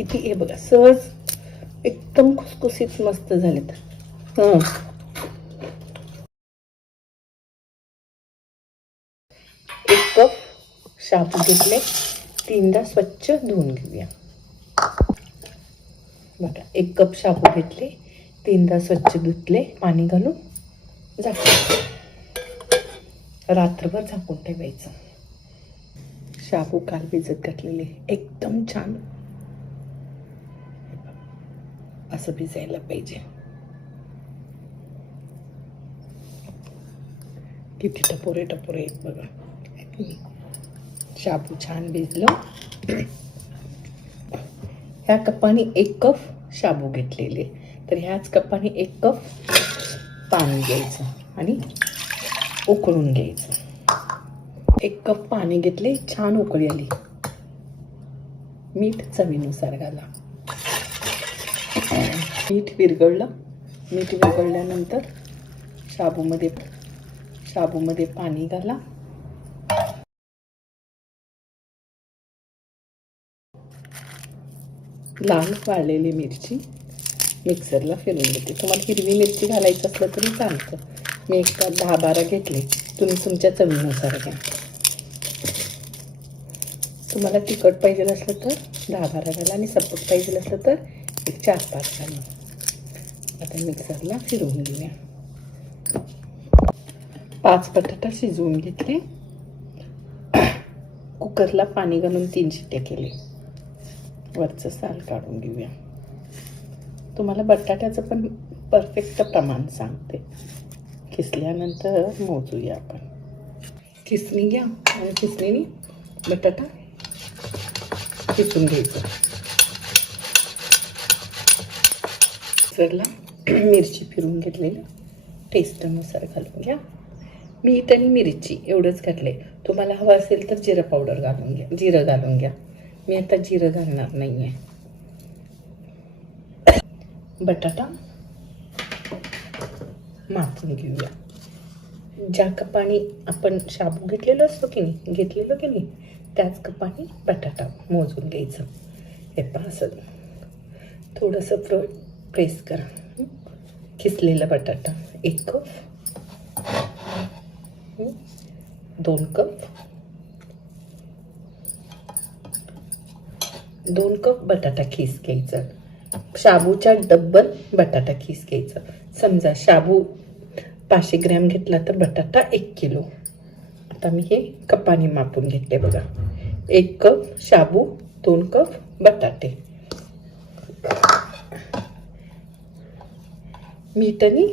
किती हे बघा सहज एकदम खुसखुसीत मस्त झालेत. हं. एक कप शाबू घेतले. तीनदा स्वच्छ धुवून घेऊया. बघा एक कप शाबू घेतले. तीनदा स्वच्छ धुतले. पाणी घालून झाकून रात्रभर झाकून ठेवायचं. शाबू काल भिजत घातलेले. एकदम छान. असं भिजायला पाहिजे किती टपोरे टपोरे आहेत बघा शाबू छान भिजलं ह्या कपाने एक कप शाबू घेतलेले. तर ह्याच कपाने एक कप पाणी घ्यायचं आणि उकळून घ्यायचं. एक कप पाणी घेतले छान उकळी आली. मीठ चवीनुसार घाला. मीठ विरघळलं. मीठ विरघळल्यानंतर शाबूमध्ये शाबूमध्ये पाणी घाला. लाल वाळलेली मिरची मिक्सरला फिरून घेते. तुम्हाला हिरवी मिरची घालायची असलं तरी चालतं. मी एक दहा बारा घेतले. तुम्ही तुमच्या चवीनुसार घ्या. तुम्हाला तिखट पाहिजे असलं तर दहा बारा घाला आणि सपक पाहिजे असलं तर एक चार पाच घाला. आता मिक्सरला फिरवून घेऊया. पाच बटाटा शिजवून घेतले. कुकरला पाणी घालून तीन शिट्ट्या केले. वरचं साल काढून घेऊया. तुम्हाला बटाट्याचं पण परफेक्ट प्रमाण सांगते. किसल्यानंतर मोजूया आपण. किसणी घ्या. आणि किसणीने बटाटा किसून घ्यायचं. मिक्सरला मिरची फिरून घेतलेली. टेस्टनुसार घालून घ्या. मी आणि मिरची एवढंच घातले तुम्हाला हवं असेल तर जिरं पावडर घालून घ्या. जिरं घालून घ्या. मी आता जिरं घालणार नाही आहे बटाटा मापून घेऊया. ज्या कपाने आपण शाबू घेतलेलो असतो की नाही घेतलेलो की नाही त्याच कपाने बटाटा मोजून घ्यायचं. हे पहा असं थोडंसं प्र प्रेस करा. खिसलेला बटाटा? एक कप। दोन कप। दोन कप बटाटा खीस घ्यायचं? शाबूच्या डब्बल बटाटा खीस घ्यायचं? समजा शाबू पाचशे ग्रॅम घेतला तर बटाटा एक किलो. आता मी हे कपाने मापून घेतले बघा. एक कप शाबू दोन कप बटाटे. मीठ आणि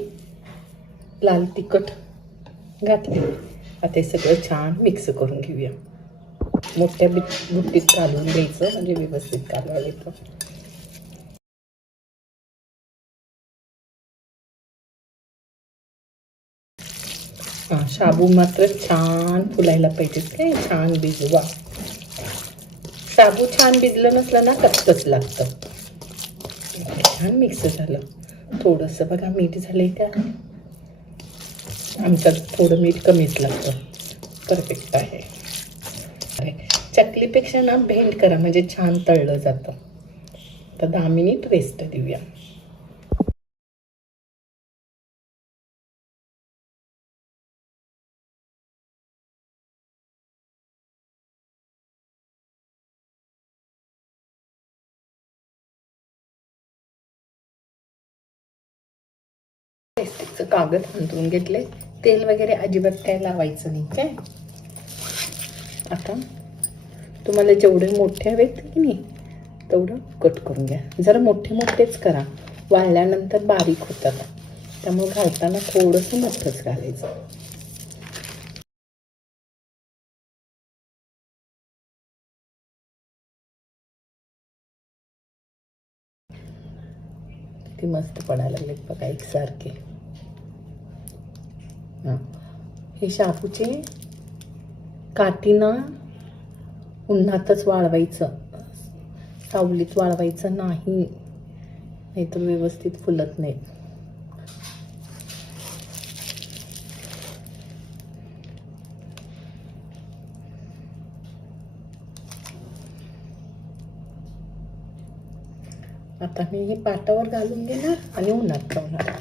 लाल तिखट घातले. आता हे सगळं छान मिक्स करून घेऊया. मोठ्या बिट बुट्टीत घालून द्यायचं म्हणजे व्यवस्थित घालावं येतं. हां शाबू मात्र छान फुलायला पाहिजेत काय? छान भिजवा. शाबू छान भिजलं नसलं ना कचकच लागतं. छान मिक्स झालं. थोडंसं बघा मीठ झालंय त्या आमच्यात थोडं मीठ कमीच लागतं. परफेक्ट आहे. चकलीपेक्षा ना भेंड करा म्हणजे छान तळलं जातं. तर दहा मिनिट रेस्ट देऊया. बेसिकचं कागद अंतरून घेतले तेल वगैरे अजिबात काय लावायचं नाही काय? आता तुम्हाला जेवढे मोठे हवेत की नाही तेवढं कट करून घ्या. जरा मोठे मोठेच करा. वाळल्यानंतर बारीक होतात. त्यामुळे घालताना थोडंसं मोठंच घालायचं. किती मस्त पडायला लागलेत बघा एकसारखे. हे. शाबूचे काठीना उन्हातच वाळवायचं. सावलीत वाळवायचं नाही. नाहीतर व्यवस्थित फुलत नाहीत आता मी हे पाटावर घालून घेणार आणि उन्हात ठेवणार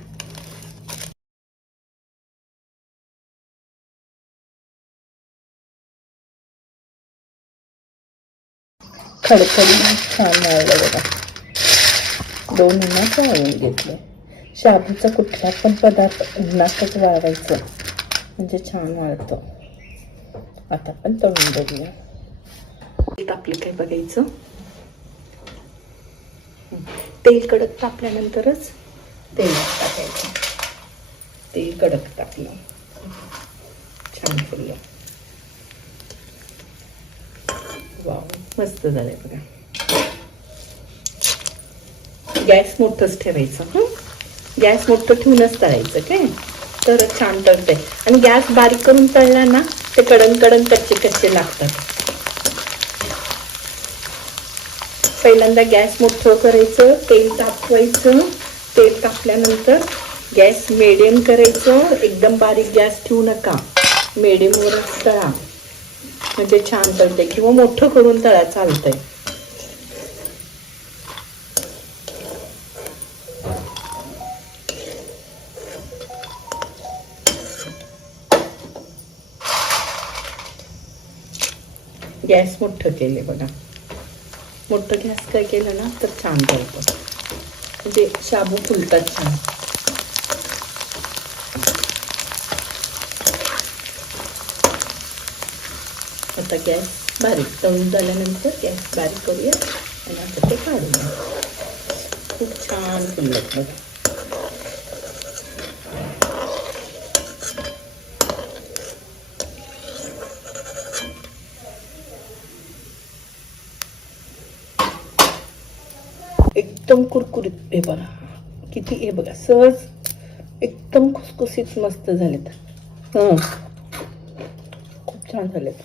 खडखडी छान वाळलं बघा. दोन उन्हात वाळून घेतलं. शाबूचा कुठला पण पदार्थ उन्हातच वाळवायचं. म्हणजे छान वाळतं. आता पण तळून बघूया. तापले काय बघायचं? तेल कडक तापल्यानंतरच तेल टाकायचं. तेल कडक तापलं. छान फुललं. मस्त झालंय बघा. गॅस मोठंच ठेवायचं हं? गॅस मोठं ठेवूनच तळायचं काय? तर छान तळते आणि गॅस बारीक करून तळला ना ते कडन कडन कच्चे कच्चे लागतात. पहिल्यांदा गॅस मोठं करायचं तेल तापवायचं. तेल तापल्यानंतर गॅस मिडियम करायचं. एकदम बारीक गॅस ठेवू नका. मिडियमवरच तळा. म्हणजे छान तळते किंवा मोठं करून तळा चालतंय गॅस मोठं केले बघा. मोठं गॅस काय केलं ना तर छान चालतं म्हणजे शाबू फुलतात छान. आता गॅस बारीक तळून झाल्यानंतर गॅस बारीक करूया आणि आता ते काढूया खूप छान फुलत एकदम कुरकुरीत हे बघा. किती हे बघा. सहज एकदम खुसखुसीत मस्त झालेत. हां. खूप छान झालेत.